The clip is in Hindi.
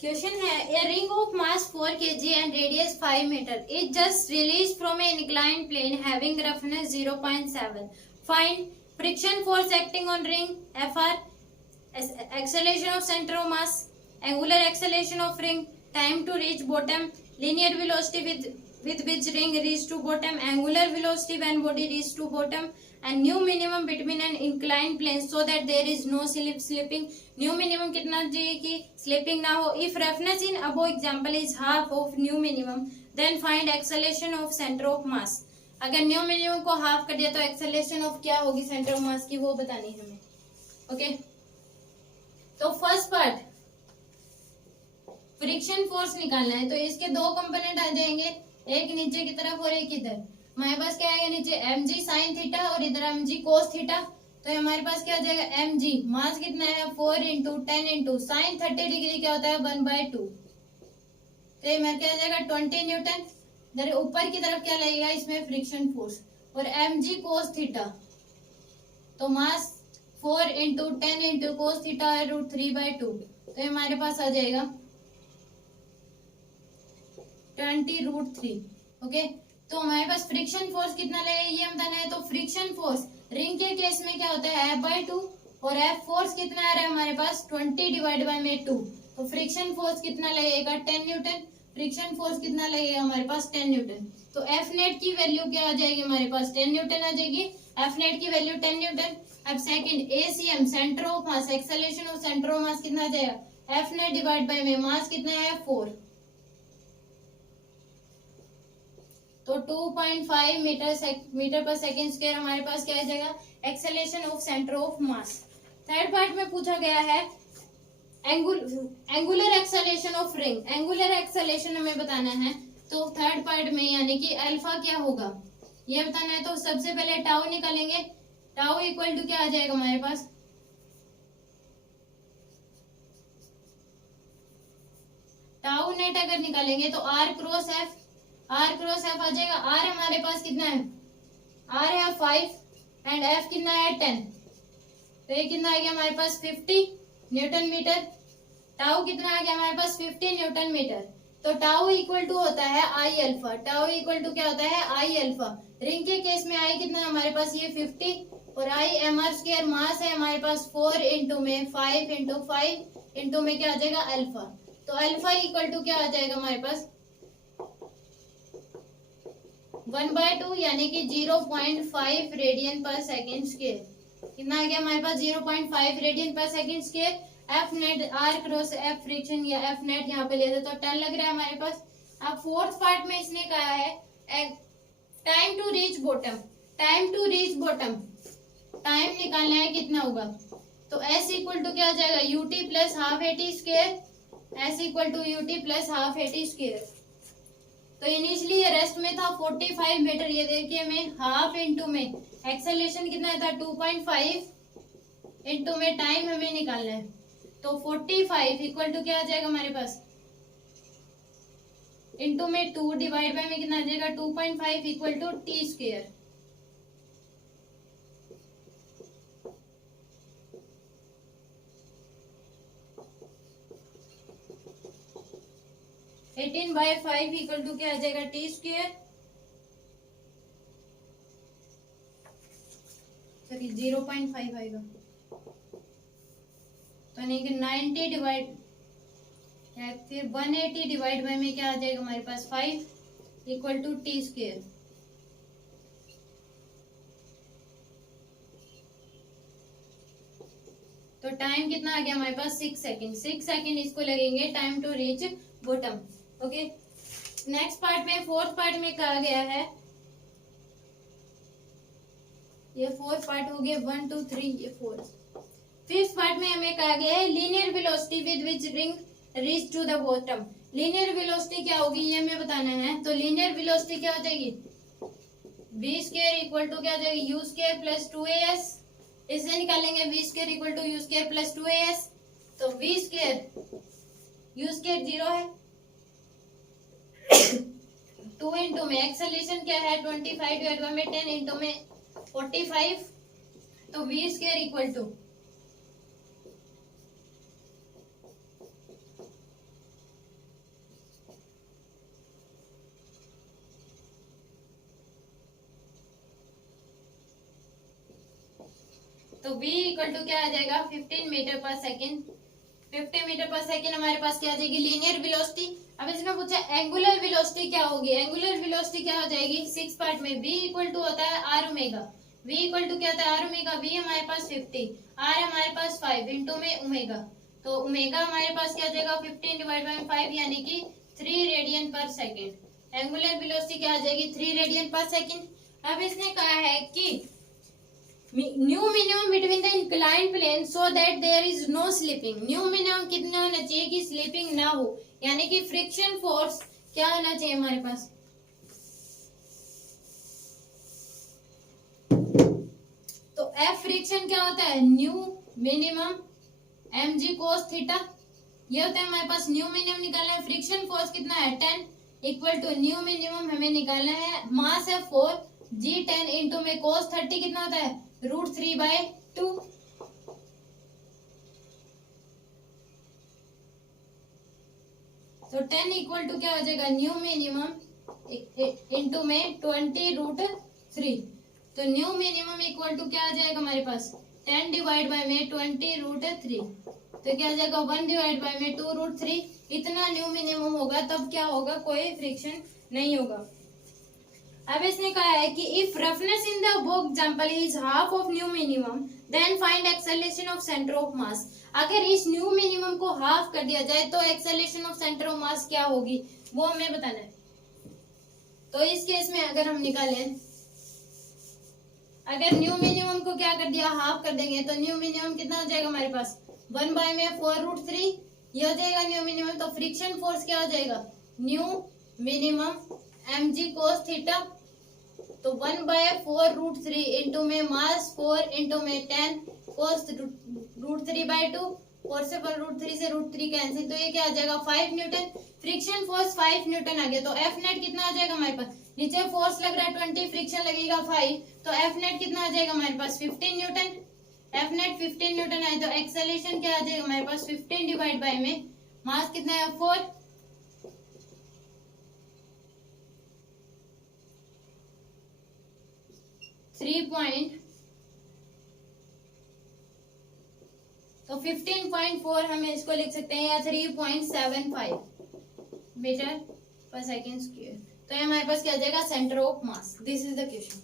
क्वेश्चन है a ring of mass 4 kg and radius 5 metre is just release from a inclined plane having roughness 0.7. Find friction force acting on ring Fr, acceleration of center of mass, angular acceleration of ring, time to reach bottom, linear velocity with which ring reach to bottom, angular velocity when body reach to bottom, and new minimum between an inclined plane so that there is no slipping. New minimum कितना चाहिए कि slipping ना हो. If roughness in above example is half of new minimum, then find acceleration of center of mass. अगर न्यू मिनिमम को हाफ कर दिया तो एक्सेलरेशन ऑफ क्या होगी सेंटर ऑफ मास की, वो बतानी है हमें. ओके, तो फर्स्ट पार्ट फ्रिक्शन फोर्स निकालना है. तो इसके दो कंपोनेंट आ जाएंगे, एक नीचे की तरफ और एक इधर. हमारे पास क्या आएगा नीचे mg साइन थीटा और इधर mg कोस थीटा. तो हमारे पास क्या आ जाएगा mg मास कितना है 4 इंटू 10 इंटू साइन 30 डिग्री क्या होता है 1/2. तो हमारे क्या आ जाएगा 20 न्यूटन. इधर ऊपर की तरफ क्या लगेगा इसमें फ्रिक्शन फोर्स और mg कोस थीटा. तो मास 4 इंटू 10 इंटू कोस थीटा है √3/2. तो हमारे पास आ जाएगा 20√3. ओके, तो हमारे पास फ्रिक्शन फोर्स कितना लगेगा ये बताना है. तो फ्रिक्शन फोर्स रिंग के केस में क्या होता है F/2 और F फोर्स कितना आ रहा है हमारे पास 20 डिवाइड बाय 2. तो फ्रिक्शन फोर्स कितना लगेगा 10 न्यूटन. फ्रिक्शन फोर्स कितना लगेगा हमारे पास 10 न्यूटन. तो एफ नेट की वैल्यू क्या आ जाएगी हमारे पास 10 न्यूटन आ जाएगी. एफ नेट की वैल्यू 10 न्यूटन. अब second ACM centre of mass, acceleration of centre of मास कितना आ जाएगा एफ नेट डिवाइड बाय में मास कितना है 4. तो 2.5 मीटर पर सेकेंड स्क्वायर हमारे पास क्या आ जाएगा acceleration of centre of mass. Third part में पूछा गया है angular acceleration of ring. Angular acceleration हमें बताना है. तो थर्ड पार्ट में यानी कि अल्फा क्या होगा ये बताना है. तो सबसे पहले टाउ निकालेंगे. टाउ इक्वल टू क्या आ जाएगा हमारे पास टाउ नेट अगर निकालेंगे तो R क्रॉस F आ जाएगा. R हमारे पास कितना है R है 5 एंड F कितना है 10. तो ये कितना आ गया हमारे पास 50 न्यूटन मीटर. टाउ कितना आ गया हमारे पास 50 न्यूटन मीटर. तो टाउ इक्वल टू होता है I alpha. Tau equal to क्या होता है I अल्फा. रिंग के केस में I कितना है हमारे पास ये 50 और I mr स्क्वायर मास है हमारे पास 4 इंटू में 5 इंटू 5 इंटू में क्या आ जाएगा अल्फा. तो अल्फा इक्वल टू क्या आ जाएगा हमारे पास 1/2 यानी कि 0.5 रेडियन पर सेकेंड स्क्वायर. कितना आ गया हमारे पास 0.5 रेडियन पर second square. F net R cross F friction या एफ नेट यहाँ पे लेते तो 10 लग रहा है हमारे पास. अब फोर्थ पार्ट में इसने कहा है time to reach bottom. Time to reach bottom time निकालना है कितना होगा. तो एस इक्वल टू क्या आ जाएगा u t plus half a t square. S equal to u t plus half a t square. तो इनिशियली ये रेस्ट में था 45 मीटर. ये देखिए मैं हाफ इंटू में एक्सेलरेशन कितना था 2.5 इंटू में टाइम हमें निकालना है. तो 45 इक्वल टू क्या आ जाएगा हमारे पास इंटू में 2 डिवाइड बाय में कितना आ जाएगा 2.5 equal to t square. Eighteen by 5 equal to क्या आ जाएगा टी स्क्वायर. सॉरी 0.5 आएगा. तो नहीं कि 90 डिवाइड या फिर 180 डिवाइड बाय में क्या आ जाएगा हमारे पास 5 इक्वल टू टी स्क्वायर. तो टाइम कितना आ गया हमारे पास 6 सेकेंड. 6 सेकेंड इसको लगेंगे time to reach bottom. Okay, next part में फोर्थ पार्ट में कहा गया है ये फोर्थ पार्ट हो गया 1 2 3 ये 4. फिफ्थ पार्ट में हमें कहा गया है linear velocity with which ring reach to the bottom. Linear velocity क्या होगी ये हमें बताना है. तो लीनियर वेलोसिटी क्या हो जाएगी v स्क्वायर इक्वल टू क्या हो जाएगी u स्क्वायर प्लस 2as. इससे निकालेंगे v square equal to u square plus 2as. तो v स्क्वायर u स्क्वायर 0 है 2 इंटू में एक्सेलरेशन क्या है 25 डिवाइड बाय 10 इंटू में 45. तो v स्क्वायर इक्वल टू तो v इक्वल टू क्या आ जाएगा 15 मीटर पर सेकेंड। 50 मीटर पर सेकेंड हमारे पास क्या आ जाएगी लीनियर वेलोसिटी। अब इसमें पूछा एंगुलर वेलोसिटी क्या होगी। एंगुलर वेलोसिटी क्या हो जाएगी 6 पार्ट में। v इक्वल टू होता है r omega. v equal to क्या होता है आर ओमेगा। v हमारे पास 50, आर हमारे पास 5 इंटू में ओमेगा। तो ओमेगा हमारे पास क्या आ जाएगा 15 डिवाइड बाई 5 यानी कि 3 रेडियन पर सेकेंड। एंगुलर वेलोसिटी क्या आ जाएगी 3 रेडियन पर सेकेंड। अब इसने कहा है कि mu minimum between the inclined plane so that there is no slipping. Mu minimum कितना होना चाहिए कि स्लिपिंग ना हो, यानी कि फ्रिक्शन फोर्स क्या होना चाहिए हमारे पास। तो एफ फ्रिक्शन क्या होता है mu minimum m g cos theta. ये होता है हमारे पास न्यू मिनिमम निकालना है। फ्रिक्शन फोर्स कितना है 10 इक्वल टू न्यू मिनिमम हमें निकालना है। मास है 4 जी 10 इंटू में कोस 30 कितना होता है √3/2। तो 10 इक्वल टू क्या हो जाएगा न्यू मिनिमम इंटू में 20√3। तो न्यू मिनिमम इक्वल टू क्या आ जाएगा हमारे पास 10 डिवाइड बाय में 20√3। तो क्या आ जाएगा 1 डिवाइड बाय में 2√3। इतना न्यू मिनिमम होगा तब क्या होगा कोई फ्रिक्शन नहीं होगा। अब इसने कहा है कि if roughness in the book example is half of mu minimum then find acceleration of centre of mass. अगर इस न्यू मिनिमम को हाफ कर दिया जाए तो एक्सेलरेशन ऑफ सेंटर ऑफ मास क्या होगी वो हमें बताना है। तो इस केस में अगर हम निकालें, अगर न्यू मिनिमम को क्या कर दिया हाफ कर देंगे तो न्यू मिनिमम कितना हो जाएगा हमारे पास 1 बाय में 4√3 ये हो जाएगा न्यू मिनिमम। तो फ्रिक्शन फोर्स क्या हो जाएगा mu minimum m g cos theta. तो 1 बाय 4√3 इंटू में मास 4 इंटू में 10 कोस √3/2। 4 से 4√3 से √3 कैंसिल। तो ये क्या आ जाएगा 5 न्यूटन। फ्रिक्शन फोर्स 5 न्यूटन आ गया। तो एफ नेट कितना आ जाएगा हमारे पास, नीचे फोर्स लग रहा है 20 फ्रिक्शन लगेगा 5 तो एफ नेट कितना आ जाएगा हमारे पास 15 न्यूटन। एफ नेट 15 न्यूटन आए तो एक्सेलरेशन क्या आ जाएगा हमारे पास 15 डिवाइड बाय में मास कितना है 4। तो 15.4 हमें इसको लिख सकते हैं या 3.75 मीटर पर सेकेंड स्क्वायर। तो ये हमारे पास क्या आ जाएगा centre of mass. This is the question.